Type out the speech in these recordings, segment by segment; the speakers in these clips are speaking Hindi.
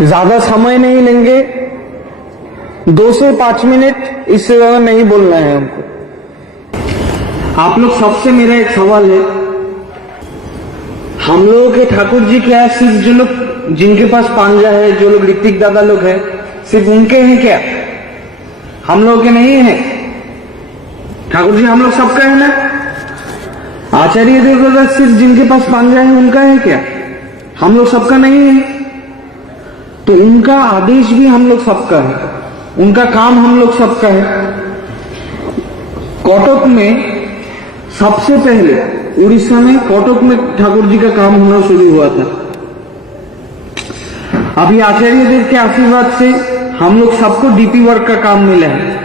ज्यादा समय नहीं लेंगे, 2 से 5 मिनट, इससे ज्यादा नहीं बोलना है हमको। आप लोग सबसे मेरा एक सवाल है, हम लोगों के ठाकुर जी क्या सिर्फ जो लोग जिनके पास पांजा है, जो लोग ऋतिक दादा लोग हैं, सिर्फ उनके हैं क्या? हम लोगों के नहीं है? ठाकुर जी हम लोग सबका है ना? आचार्य देवव्रत सिर्फ जिनके पास पांजा है उनका है क्या? हम लोग सबका नहीं है? तो उनका आदेश भी हम लोग सबका है, उनका काम हम लोग सबका है। कोटक में सबसे पहले, उड़ीसा में कोटक में ठाकुर जी का काम होना शुरू हुआ था। अभी आचार्य देव के आशीर्वाद से हम लोग सबको डीपी वर्क का काम मिला है,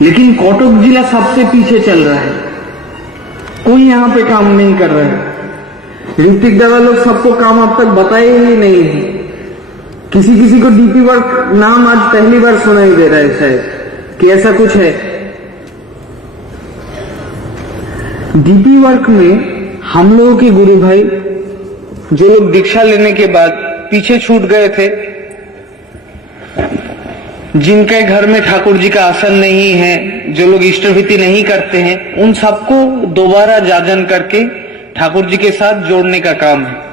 लेकिन कोटक जिला सबसे पीछे चल रहा है, कोई यहां पे काम नहीं कर रहा है। ऋतिक दादा लोग सबको काम अब तक बताए ही नहीं है। किसी किसी को डीपी वर्क नाम आज पहली बार सुनाई दे रहा है शायद कि ऐसा कुछ है। डीपी वर्क में हम लोगों के गुरु भाई जो लोग दीक्षा लेने के बाद पीछे छूट गए थे, जिनके घर में ठाकुर जी का आसन नहीं है, जो लोग इष्टभीति नहीं करते हैं, उन सबको दोबारा जाजन करके ठाकुर जी के साथ जोड़ने का काम है।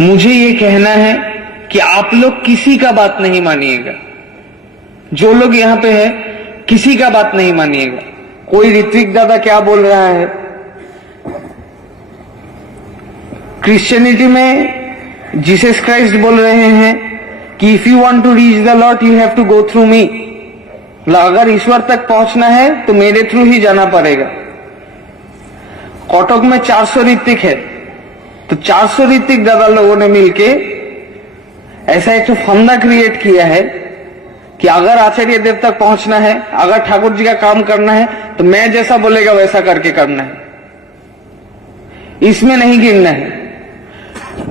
मुझे ये कहना है कि आप लोग किसी का बात नहीं मानिएगा, जो लोग यहां पे है किसी का बात नहीं मानिएगा। कोई ऋत्विक दादा क्या बोल रहा है, क्रिश्चियनिटी में जीसस क्राइस्ट बोल रहे हैं कि if you want to reach the lord you have to go through me. अगर ईश्वर तक पहुंचना है तो मेरे थ्रू ही जाना पड़ेगा। कोटक में 400 ऋतिक है, तो 400 ऋतिक दादा लोगों ने मिलके ऐसा एक फंदा क्रिएट किया है कि अगर आचार्य देव तक पहुंचना है, अगर ठाकुर जी का काम करना है, तो मैं जैसा बोलेगा वैसा करके करना है, इसमें नहीं गिनना है।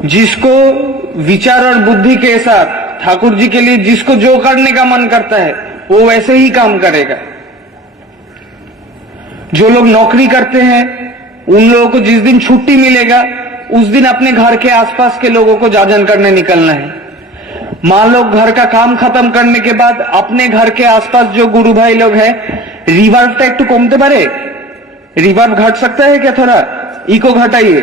जिसको विचार और बुद्धि के साथ ठाकुर जी के लिए जिसको जो करने का मन करता है वो वैसे ही काम करेगा। जो लोग नौकरी करते हैं उन लोगों को जिस दिन छुट्टी मिलेगा उस दिन अपने घर के आसपास के लोगों को जाजन करने निकलना है। मान लो घर का काम खत्म करने के बाद अपने घर के आसपास जो गुरु भाई लोग हैं, रिवर्व टा एकटू कमते पारे, रिवर्व घट सकता है क्या? थोड़ा इको घटाइए।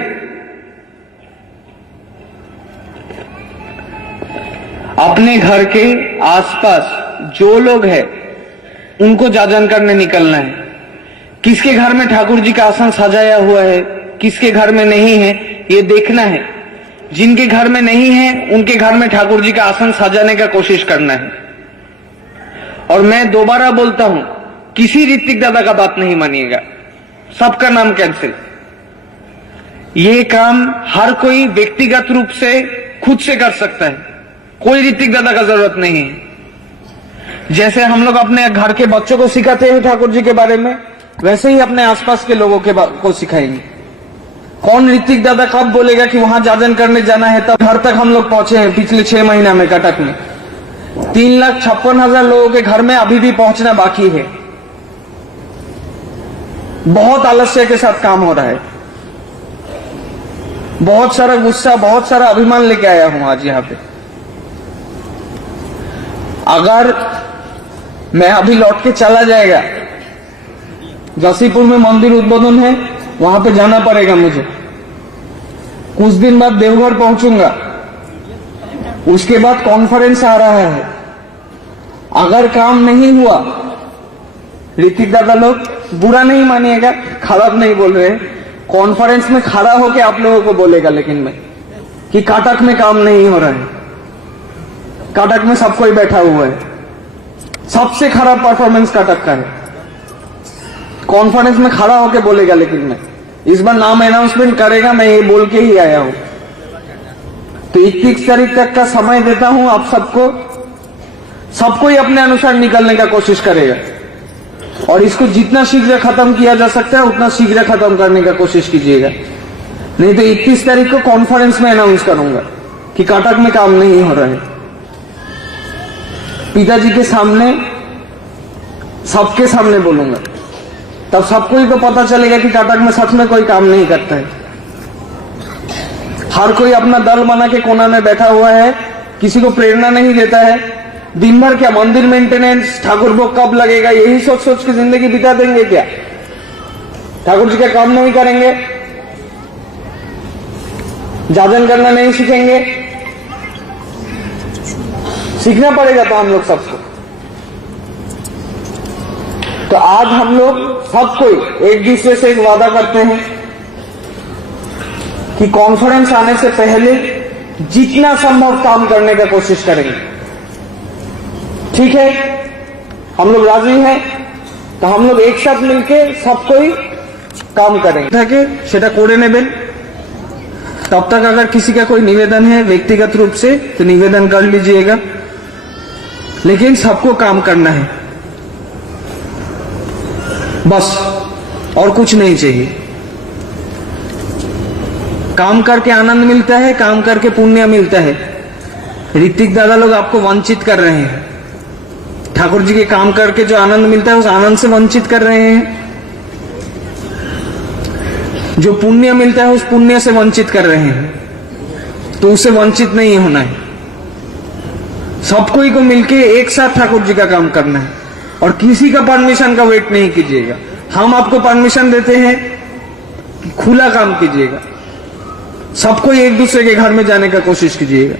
अपने घर के आसपास जो लोग हैं उनको जाजन करने निकलना है। किसके घर में ठाकुर जी का आसन सजाया हुआ है, किसके घर में नहीं है, ये देखना है। जिनके घर में नहीं है उनके घर में ठाकुर जी का आसन सजाने का कोशिश करना है। और मैं दोबारा बोलता हूं, किसी ऋतिक दादा का बात नहीं मानिएगा, सबका नाम कैंसिल। ये काम हर कोई व्यक्तिगत रूप से खुद से कर सकता है, कोई ऋतिक दादा का जरूरत नहीं है। जैसे हम लोग अपने घर के बच्चों को सिखाते हैं ठाकुर जी के बारे में, वैसे ही अपने आसपास के लोगों को सिखाएंगे। कौन ऋतिक दादा कब बोलेगा कि वहां जाजन करने जाना है, तब घर तक हम लोग पहुंचे हैं पिछले 6 महीना में। कटक में 3,56,000 लोगों के घर में अभी भी पहुंचना बाकी है। बहुत आलस्य के साथ काम हो रहा है, बहुत सारा गुस्सा, बहुत सारा अभिमान लेके आया हूं आज यहां पे। अगर मैं अभी लौट के चला जाएगा, जसीपुर में मंदिर उद्बोधन है, वहां पे जाना पड़ेगा मुझे। कुछ दिन बाद देवघर पहुंचूंगा, उसके बाद कॉन्फ्रेंस आ रहा है। अगर काम नहीं हुआ, ऋतिक दादा लोग बुरा नहीं मानिएगा, खराब नहीं बोल रहे, कॉन्फ्रेंस में खड़ा होके आप लोगों को बोलेगा लेकिन मैं कि काटक में काम नहीं हो रहा है। काटक में सब कोई बैठा हुआ है, सबसे खराब परफॉर्मेंस काटक का है। कॉन्फ्रेंस में खड़ा होके बोलेगा, लेकिन मैं इस बार नाम अनाउंसमेंट करेगा, मैं ये बोल के ही आया हूं। तो 21 तारीख तक का समय देता हूं आप सबको, सबको ही अपने अनुसार निकलने का कोशिश करेगा और इसको जितना शीघ्र खत्म किया जा सकता है उतना शीघ्र खत्म करने का कोशिश कीजिएगा। नहीं तो 21 तारीख को कॉन्फ्रेंस में अनाउंस करूंगा कि काटक में काम नहीं हो रहा है। पिताजी के सामने, सबके सामने बोलूंगा, तब सबको ही तो पता चलेगा कि काटक में सच में कोई काम नहीं करता है। हर कोई अपना दल बना के कोना में बैठा हुआ है, किसी को प्रेरणा नहीं देता है। दिन भर क्या मंदिर मेंटेनेंस, ठाकुर भोग कब लगेगा, यही सोच सोच के जिंदगी बिता देंगे क्या? ठाकुर जी का काम नहीं करेंगे, जाजन करना नहीं सीखेंगे। सीखना पड़ेगा तो हम लोग सबको। तो आज हम लोग सब कोई एक दूसरे से एक वादा करते हैं कि कॉन्फ्रेंस आने से पहले जितना संभव काम करने का कोशिश करेंगे। ठीक है, हम लोग राजी हैं, तो हम लोग एक साथ मिलके सब कोई काम करेंगे। থাকে সেটা করে নেবেন। तब तक अगर किसी का कोई निवेदन है व्यक्तिगत रूप से तो निवेदन कर लीजिएगा, लेकिन सबको काम करना है बस, और कुछ नहीं चाहिए। काम करके आनंद मिलता है, काम करके पुण्य मिलता है। ऋतिक दादा लोग आपको वंचित कर रहे हैं, ठाकुर जी के काम करके जो आनंद मिलता है उस आनंद से वंचित कर रहे हैं। जो पुण्य मिलता है उस पुण्य से वंचित कर रहे हैं, तो उससे वंचित नहीं होना है। सबको ही को मिलके एक साथ ठाकुर जी का काम करना है, और किसी का परमिशन का वेट नहीं कीजिएगा। हम आपको परमिशन देते हैं कि खुला काम कीजिएगा, सबको एक दूसरे के घर में जाने का कोशिश कीजिएगा।